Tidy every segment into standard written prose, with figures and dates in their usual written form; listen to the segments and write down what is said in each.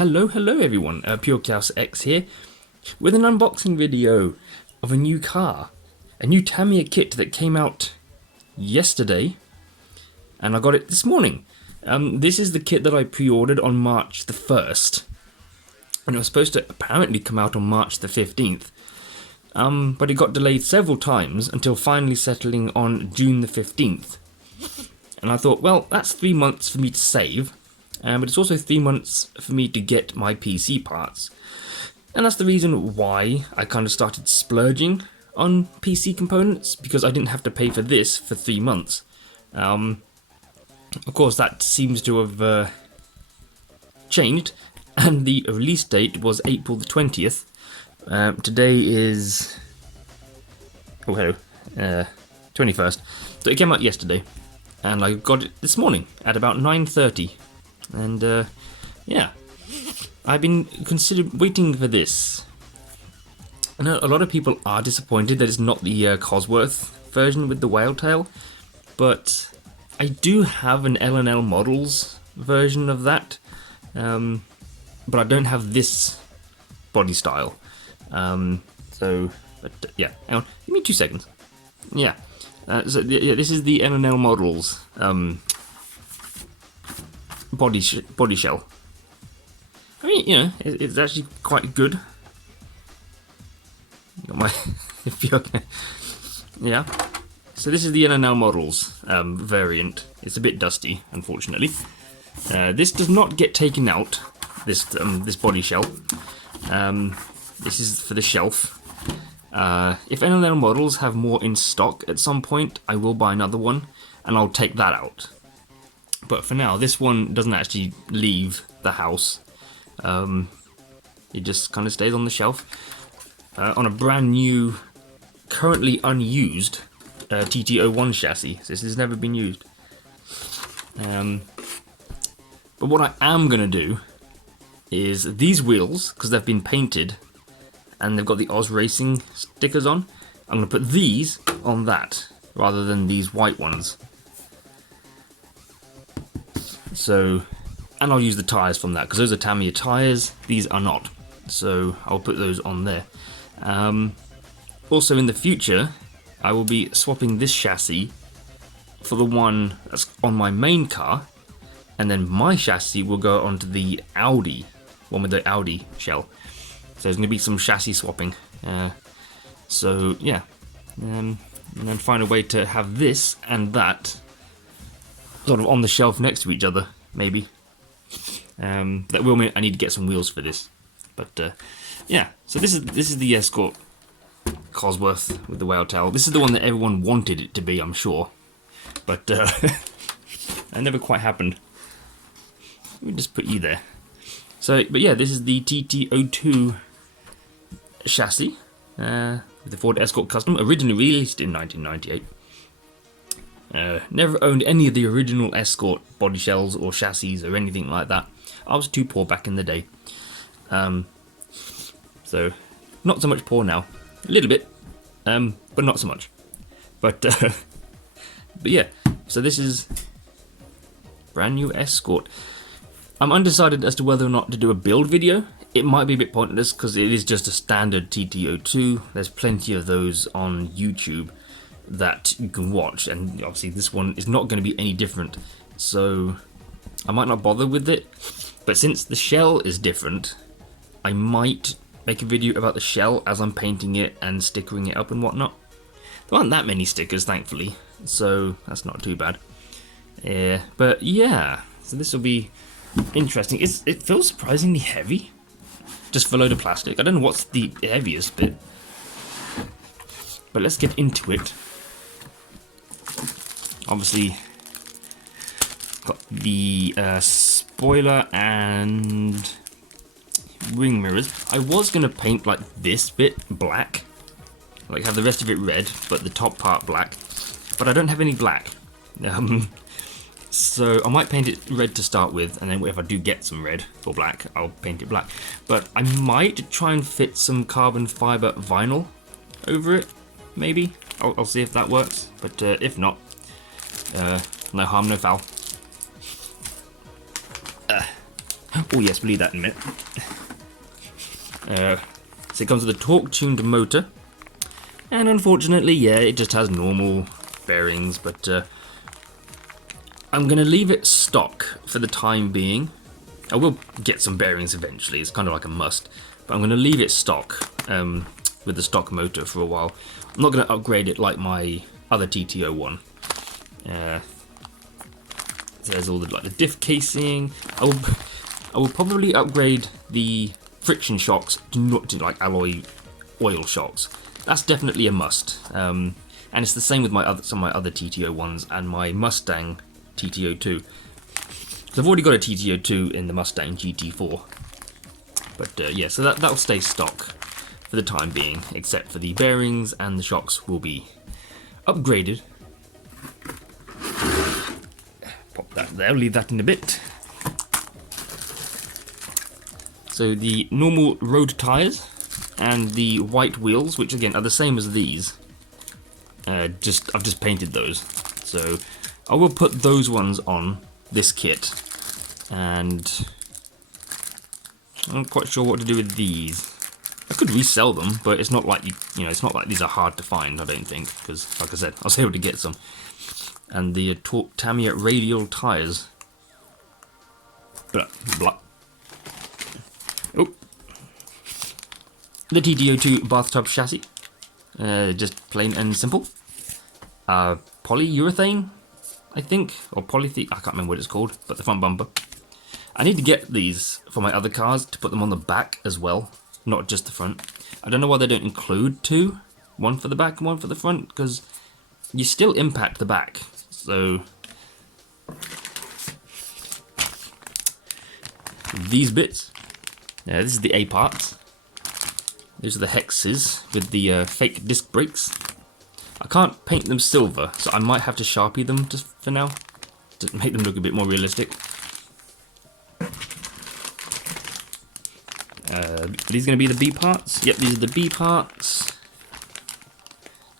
Hello everyone, PureChaosX here, with an unboxing video of a new car, a new Tamiya kit that came out yesterday, and I got it this morning. This is the kit that I pre-ordered on March the 1st, and it was supposed to apparently come out on March the 15th, but it got delayed several times until finally settling on June the 15th. And I thought, well, that's 3 months for me to save. But it's also 3 months for me to get my PC parts. And that's the reason why I kind of started splurging on PC components, because I didn't have to pay for this for 3 months. Of course, that seems to have changed, and the release date was April the 20th. Today is... oh, hello. 21st. So it came out yesterday, and I got it this morning at about 9:30. And yeah, I've been waiting for this. I know a lot of people are disappointed that it's not the Cosworth version with the whale tail, but I do have an L&L Models version of that, but I don't have this body style. Yeah, hang on, give me 2 seconds. Yeah, yeah, this is the L&L Models body shell. I mean, you know, it's actually quite good. Got my yeah. So this is the L&L Models variant. It's a bit dusty, unfortunately. This does not get taken out. This body shell. This is for the shelf. If L&L Models have more in stock at some point, I will buy another one, and I'll take that out. But for now, this one doesn't actually leave the house. It just kind of stays on the shelf. On a brand new, currently unused TT-01 chassis. So this has never been used. But what I am going to do is these wheels, because they've been painted and they've got the Oz Racing stickers on, I'm going to put these on that rather than these white ones. So, and I'll use the tyres from that, because those are Tamiya tyres, these are not. So I'll put those on there. Also in the future, I will be swapping this chassis for the one that's on my main car, and then my chassis will go onto the Audi, one with the Audi shell. So there's going to be some chassis swapping. So yeah, and then find a way to have this and that sort of on the shelf next to each other, maybe. That will mean I need to get some wheels for this. But yeah, so this is the Escort Cosworth with the whale tail. This is the one that everyone wanted it to be, I'm sure. But that never quite happened. Let me just put you there. So, but yeah, this is the TT-02 chassis with the Ford Escort Custom, originally released in 1998. Never owned any of the original Escort body shells or chassis or anything like that. I was too poor back in the day. So, not so much poor now. A little bit, but not so much. But yeah, so this is brand new Escort. I'm undecided as to whether or not to do a build video. It might be a bit pointless because it is just a standard TT-02. There's plenty of those on YouTube that you can watch, and obviously this one is not going to be any different, so I might not bother with it. But since the shell is different, I might make a video about the shell as I'm painting it and stickering it up and whatnot. There aren't that many stickers, thankfully, so that's not too bad. But yeah, so this will be interesting. It feels surprisingly heavy, just for a load of plastic. I don't know what's the heaviest bit, but let's get into it. Obviously, got the spoiler and ring mirrors. I was going to paint like this bit black, like have the rest of it red, but the top part black. But I don't have any black. So I might paint it red to start with, and then if I do get some red for black, I'll paint it black. But I might try and fit some carbon fiber vinyl over it, maybe. I'll see if that works, but if not, no harm, no foul. Oh yes, we'll leave that in a minute. So it comes with a torque-tuned motor, and unfortunately, yeah, it just has normal bearings, but I'm going to leave it stock for the time being. I will get some bearings eventually, it's kind of like a must, but I'm going to leave it stock with the stock motor for a while. I'm not going to upgrade it like my other TT-01. There's all the, like, the diff casing. I will probably upgrade the friction shocks to like alloy oil shocks. That's definitely a must. And it's the same with some of my other TT-01s and my Mustang TT-02. So I've already got a TT-02 in the Mustang GT4. But yeah, so that'll stay stock for the time being, except for the bearings and the shocks will be upgraded. Pop that there, leave that in a bit. So the normal road tyres and the white wheels, which again are the same as these, I've just painted those. So I will put those ones on this kit, and I'm not quite sure what to do with these. I could resell them, but it's not like it's not like these are hard to find, I don't think, because like I said, I was able to get some. And the Tamiya radial tyres. Blah, blah. Oh. The TT-02 bathtub chassis. Just plain and simple. Polyurethane, I think, or polythene, I can't remember what it's called, but the front bumper. I need to get these for my other cars to put them on the back as well, not just the front. I don't know why they don't include two, one for the back and one for the front, because you still impact the back. So these bits, this is the A parts. Those are the hexes with the fake disc brakes. I can't paint them silver, so I might have to Sharpie them just for now, to make them look a bit more realistic. Are these going to be the B parts? Yep, these are the B parts.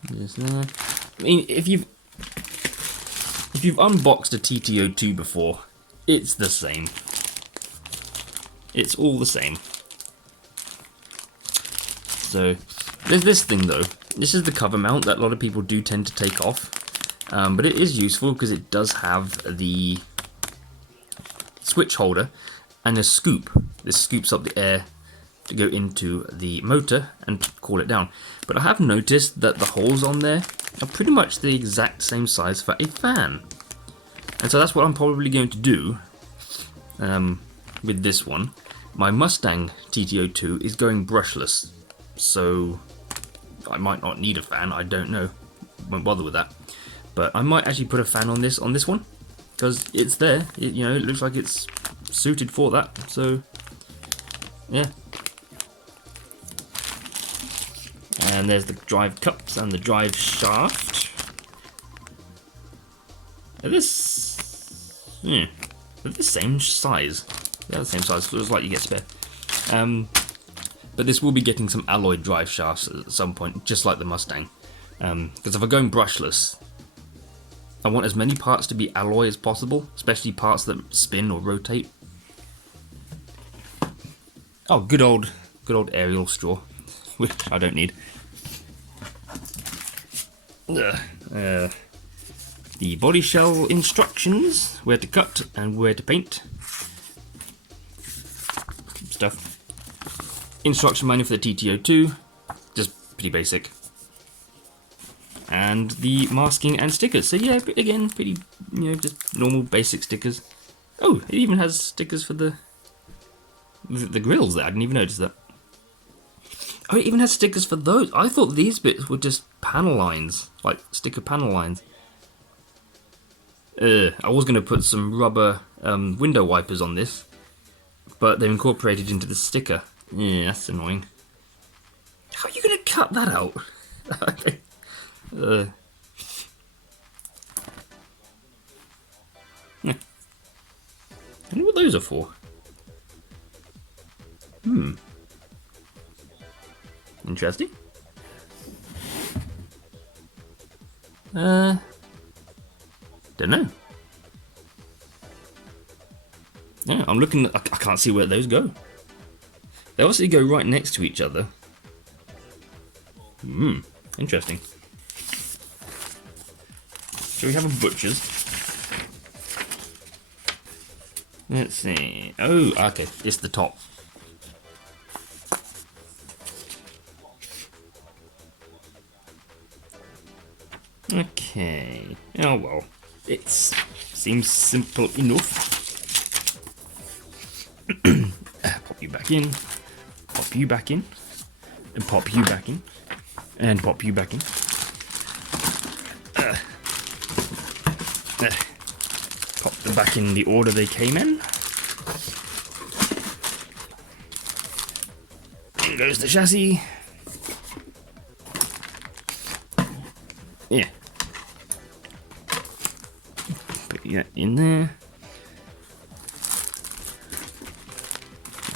I mean, if you've unboxed a TT-02 before, it's the same. It's all the same. So there's this thing though. This is the cover mount that a lot of people do tend to take off, but it is useful because it does have the switch holder and a scoop. This scoops up the air to go into the motor and cool it down. But I have noticed that the holes on there are pretty much the exact same size for a fan. And so that's what I'm probably going to do with this one. My Mustang TT-02 is going brushless, so I might not need a fan, I don't know. Won't bother with that. But I might actually put a fan on this one, because it's there. It looks like it's suited for that, so yeah. And there's the drive cups and the drive shaft. They're the same size. They're the same size, so it's like you get spare. But this will be getting some alloy drive shafts at some point, just like the Mustang. Because if I'm going brushless, I want as many parts to be alloy as possible, especially parts that spin or rotate. Oh, good old aerial straw, which I don't need. The body shell instructions, where to cut and where to paint. Stuff. Instruction manual for the TT-02, just pretty basic. And the masking and stickers. So yeah, again, pretty, just normal basic stickers. Oh, it even has stickers for the grills there. I didn't even notice that. Oh, it even has stickers for those. I thought these bits were just panel lines, like sticker panel lines. I was going to put some rubber window wipers on this, but they're incorporated into the sticker. Yeah, that's annoying. How are you going to cut that out? I wonder what those are for. Interesting. Don't know. Yeah, I'm looking, I can't see where those go. They obviously go right next to each other. Interesting. So we have a butcher's. Let's see. Oh, okay, it's the top. Okay. Oh well, it seems simple enough. Pop you back in. Pop you back in. And pop you back in. And pop you back in. Pop them back in the order they came in. In goes the chassis. Yeah. Put that in there.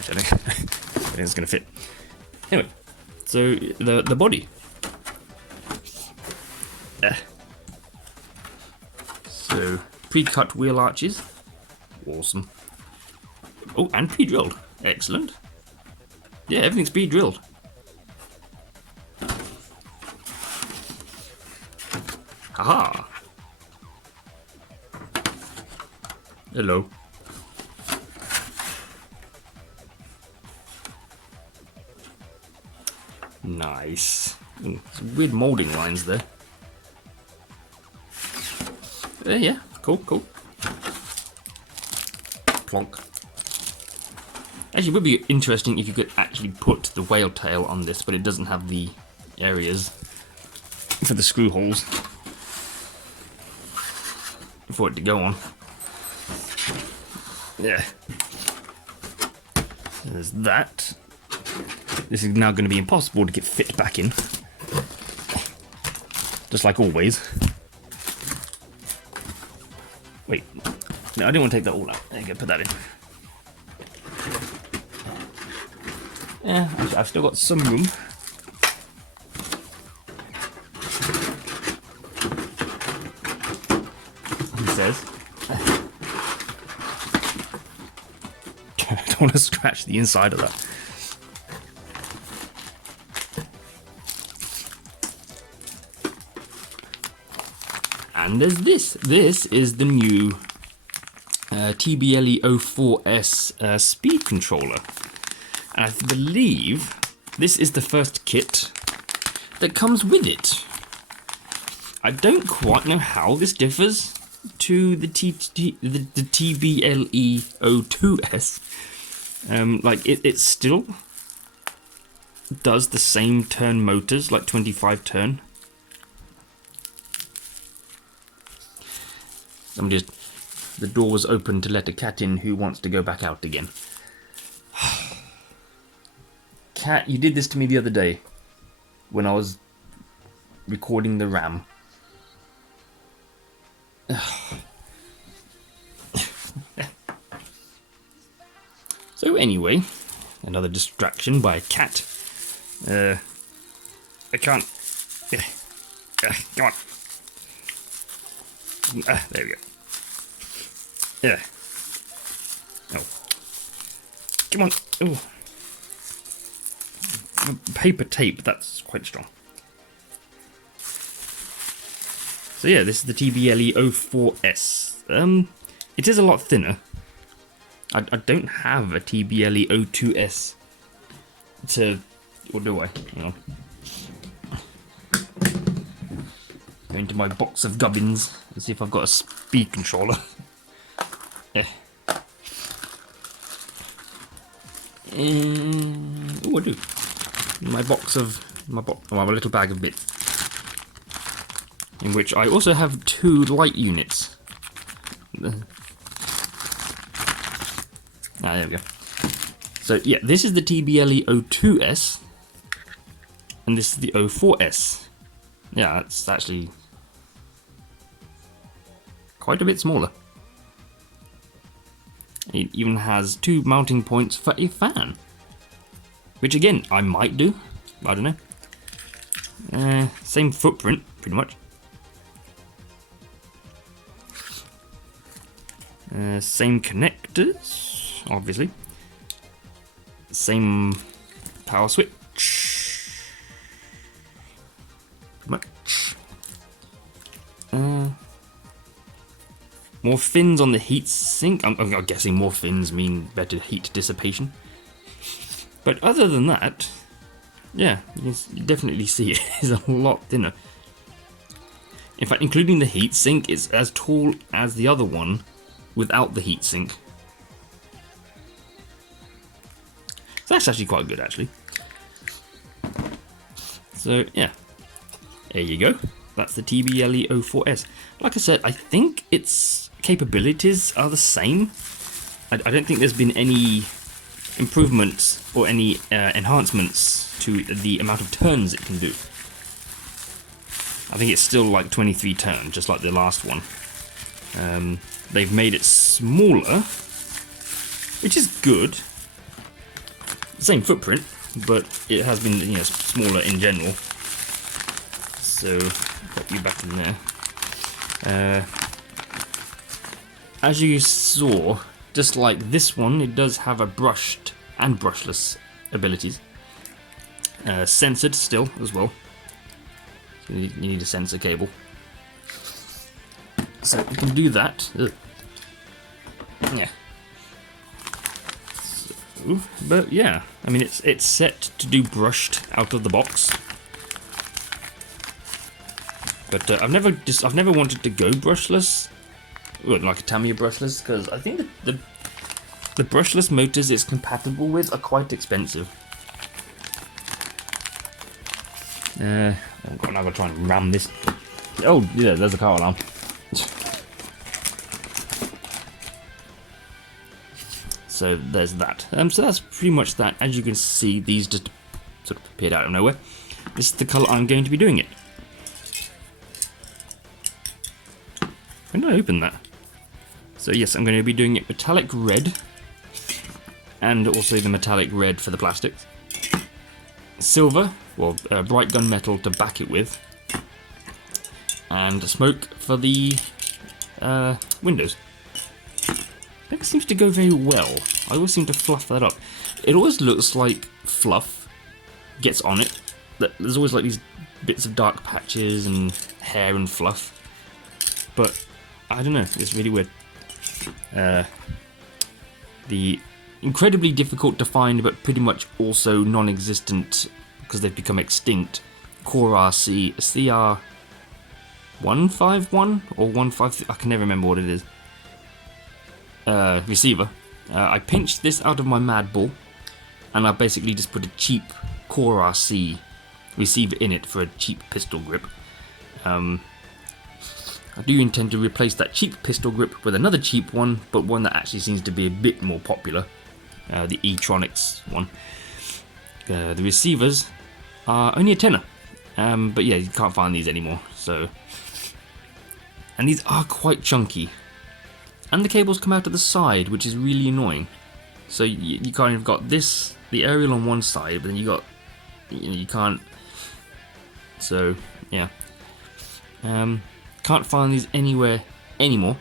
I think it's gonna fit. Anyway, so the body. So pre-cut wheel arches, awesome. Oh, and pre-drilled, excellent. Yeah, everything's pre-drilled. Haha. Hello. Nice. Ooh, some weird moulding lines there. Yeah, cool. Plonk. Actually, it would be interesting if you could actually put the whale tail on this, but it doesn't have the areas for the screw holes for it to go on. Yeah. There's that. This is now going to be impossible to get fit back in. Just like always. Wait. No, I didn't want to take that all out. There you go, put that in. Yeah, actually, I've still got some room. He says. I don't want to scratch the inside of that. And there's this. This is the new TBLE-04S speed controller. And I believe this is the first kit that comes with it. I don't quite know how this differs to the TBLE-02S. Like it still does the same turn motors, like 25 turn. The door was open to let a cat in who wants to go back out again. Cat, you did this to me the other day when I was recording the RAM. So anyway, another distraction by a cat. I can't. Come on. There we go. Yeah. Oh. Come on. Oh. Paper tape, that's quite strong. So yeah, this is the TBLE-04S. It is a lot thinner. I don't have a TBLE-02S to... Or do I? Hang on. Go into my box of gubbins and see if I've got a speed controller. Yeah. Oh, I do. My little bag of bits, in which I also have 2 light units. There we go. So yeah, this is the TBLE-02S, and this is the 04S. Yeah, it's actually quite a bit smaller. It even has 2 mounting points for a fan, which again I might do. I don't know. Same footprint, pretty much. Same connectors. obviously. Same power switch. Pretty much. More fins on the heat sink. I'm guessing more fins mean better heat dissipation. But other than that, yeah, you can definitely see it is a lot thinner. In fact, including the heatsink, it's as tall as the other one without the heatsink. So that's actually quite good, actually. So yeah, there you go. That's the TBLE04S. Like I said, I think its capabilities are the same. I don't think there's been any improvements or any enhancements to the amount of turns it can do. I think it's still like 23 turns, just like the last one. They've made it smaller, which is good. Same footprint, but it has been, you know, smaller in general. So pop you back in there. As you saw, just like this one, it does have a brushed and brushless abilities. Censored still as well. So you need a sensor cable. So you can do that. Ugh. Yeah. So, but yeah, I mean it's set to do brushed out of the box. But I've never wanted to go brushless, like a Tamiya brushless, because I think the brushless motors it's compatible with are quite expensive. I'm gonna try and ram this. Oh yeah, there's a car alarm. So there's that. So that's pretty much that. As you can see, these just sort of appeared out of nowhere. This is the colour I'm going to be doing it. When did I open that? So yes, I'm going to be doing it metallic red, and also the metallic red for the plastics. Silver, well, bright gunmetal to back it with, and smoke for the windows. That seems to go very well. I always seem to fluff that up. It always looks like fluff gets on it. There's always like these bits of dark patches and hair and fluff, but I don't know, it's really weird. The incredibly difficult to find, but pretty much also non-existent because they've become extinct, Core RC CR151 or 153, I can never remember what it is. Receiver. I pinched this out of my Mad Bull, and I basically just put a cheap Core RC receiver in it for a cheap pistol grip. I do intend to replace that cheap pistol grip with another cheap one, but one that actually seems to be a bit more popular, the E-Tronics one. The receivers are only a tenner, but yeah, you can't find these anymore. So, and these are quite chunky, and the cables come out to the side, which is really annoying. So you kind of got this, the aerial on one side, but then you got, you can't. So yeah. Can't find these anywhere anymore.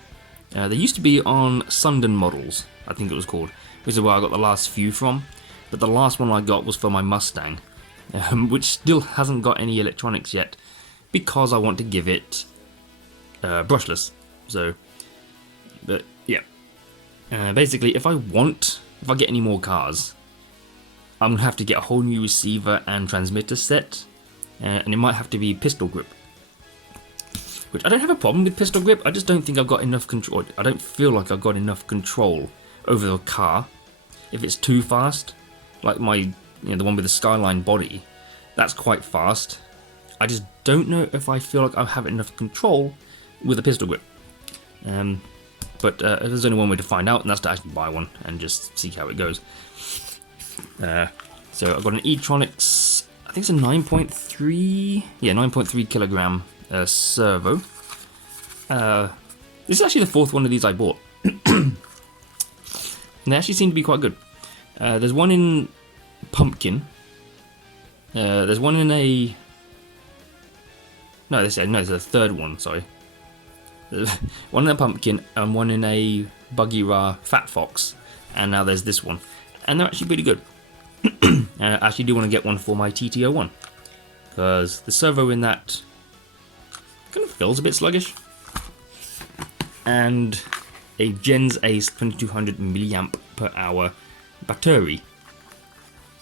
They used to be on Sundon models, I think it was called, which is where I got the last few from. But the last one I got was for my Mustang, which still hasn't got any electronics yet, because I want to give it brushless. So, but yeah. Basically, if I get any more cars, I'm gonna have to get a whole new receiver and transmitter set, and it might have to be pistol grip. Which I don't have a problem with pistol grip, I just don't think I've got enough control. I don't feel like I've got enough control over the car. If it's too fast, like the one with the Skyline body, that's quite fast. I just don't know if I feel like I have enough control with a pistol grip. But there's only one way to find out, and that's to actually buy one and just see how it goes. So I've got an E-Tronics, I think it's a 9.3 kilogram servo. This is actually the fourth one of these I bought. And they actually seem to be quite good. There's one in pumpkin. There's one in a... No, there's a third one, sorry. One in a pumpkin and one in a Buggy Ra Fat Fox. and now there's this one, and they're actually pretty good. I actually do want to get one for my TT-01, because the servo in that kind of feels a bit sluggish, and a Gens Ace 2200 milliamp per hour battery.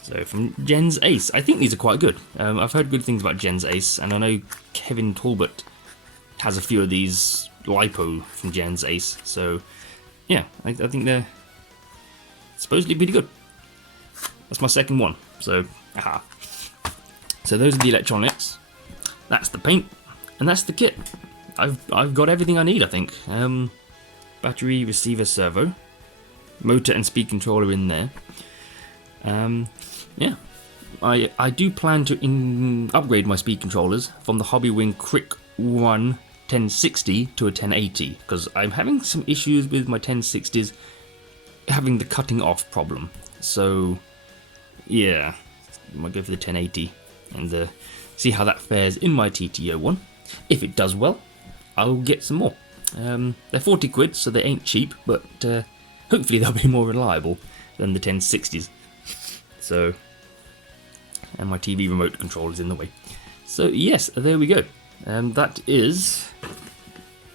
So from Gens Ace, I think these are quite good. I've heard good things about Gens Ace, and I know Kevin Talbot has a few of these LiPo from Gens Ace, so yeah, I think they're supposedly pretty good. That's my second one, so aha. So those are the electronics, that's the paint, and that's the kit. I've got everything I need, I think. Battery, receiver, servo, motor and speed controller in there. Yeah, I do plan to upgrade my speed controllers from the Hobbywing Crick 1 1060 to a 1080, because I'm having some issues with my 1060s having the cutting off problem. So yeah, I might go for the 1080 and see how that fares in my TT-01. If it does well, I'll get some more. They're 40 quid, so they ain't cheap, but hopefully they'll be more reliable than the 1060s. So, and my TV remote control is in the way. So yes, there we go. That is...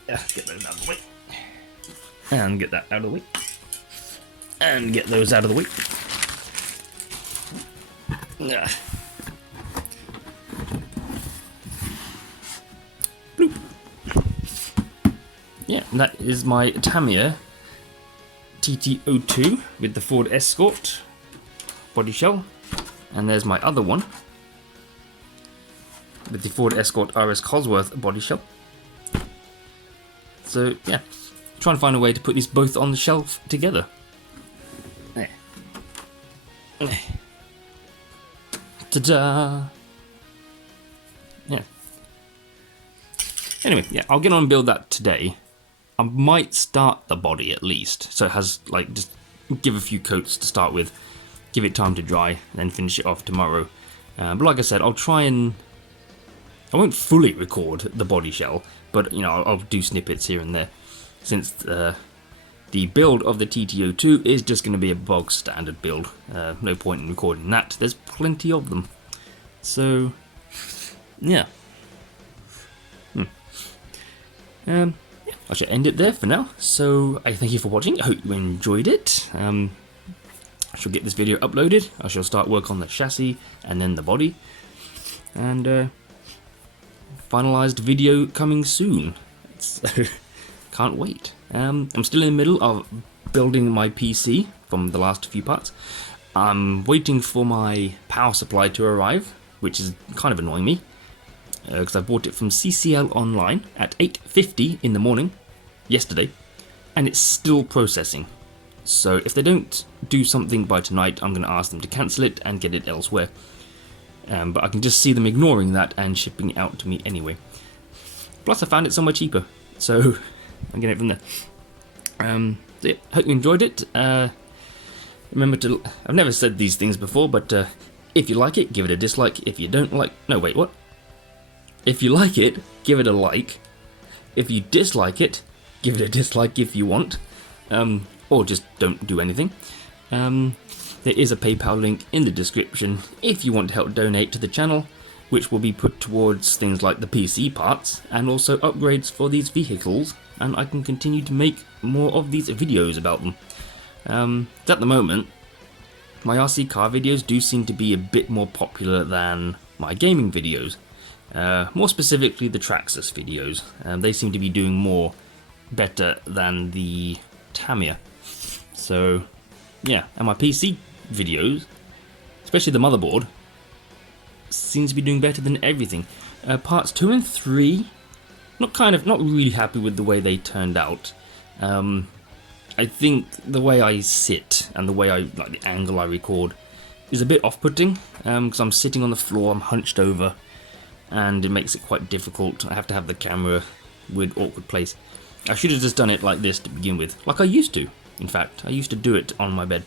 get those out of the way. And get that out of the way. And get those out of the way. Bloop. Yeah, that is my Tamiya TT-02 with the Ford Escort body shell, and there's my other one with the Ford Escort RS Cosworth body shell. So yeah, trying to find a way to put these both on the shelf together. Ta-da! Yeah. Anyway, yeah, I'll get on and build that today. I might start the body at least, so it has, like, just give a few coats to start with, give it time to dry, and then finish it off tomorrow. But like I said, I'll try and... I won't fully record the body shell, but, you know, I'll do snippets here and there, since the build of the TT-02 is just going to be a bog standard build. No point in recording that, there's plenty of them. So, yeah. I shall end it there for now. So I thank you for watching. I hope you enjoyed it. I shall get this video uploaded. I shall start work on the chassis and then the body. And finalized video coming soon. So can't wait. I'm still in the middle of building my PC from the last few parts. I'm waiting for my power supply to arrive, which is kind of annoying me. Because I bought it from CCL online at 8:50 in the morning yesterday, and it's still processing. So if they don't do something by tonight, I'm going to ask them to cancel it and get it elsewhere. But I can just see them ignoring that and shipping it out to me anyway. Plus I found it somewhere cheaper, so I'm getting it from there. So yeah, hope you enjoyed it. Remember to... I've never said these things before, but if you like it, give it a dislike. If you don't like... No, wait, what? If you like it, give it a like. If you dislike it, give it a dislike if you want. Or just don't do anything. There is a PayPal link in the description if you want to help donate to the channel, which will be put towards things like the PC parts and also upgrades for these vehicles, and I can continue to make more of these videos about them. At the moment, my RC car videos do seem to be a bit more popular than my gaming videos. More specifically the Traxxas videos. They seem to be doing more better than the Tamiya. So yeah, and my PC videos, especially the motherboard, seems to be doing better than everything. Parts 2 and 3, not really happy with the way they turned out. I think the way I sit and the way the angle I record is a bit off-putting, because I'm sitting on the floor, I'm hunched over, and it makes it quite difficult. I have to have the camera with awkward place. I should have just done it like this to begin with, like I used to. In fact, I used to do it on my bed.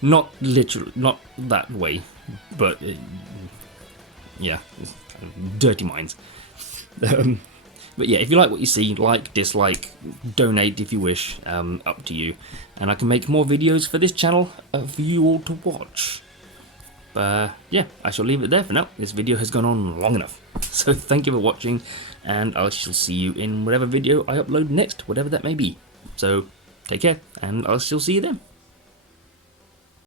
Not literally, not that way, but yeah, dirty minds. But yeah, if you like what you see, like, dislike, donate if you wish, up to you. And I can make more videos for this channel for you all to watch. But yeah, I shall leave it there for now. This video has gone on long enough. So thank you for watching, and I shall see you in whatever video I upload next, whatever that may be. So take care, and I shall see you then.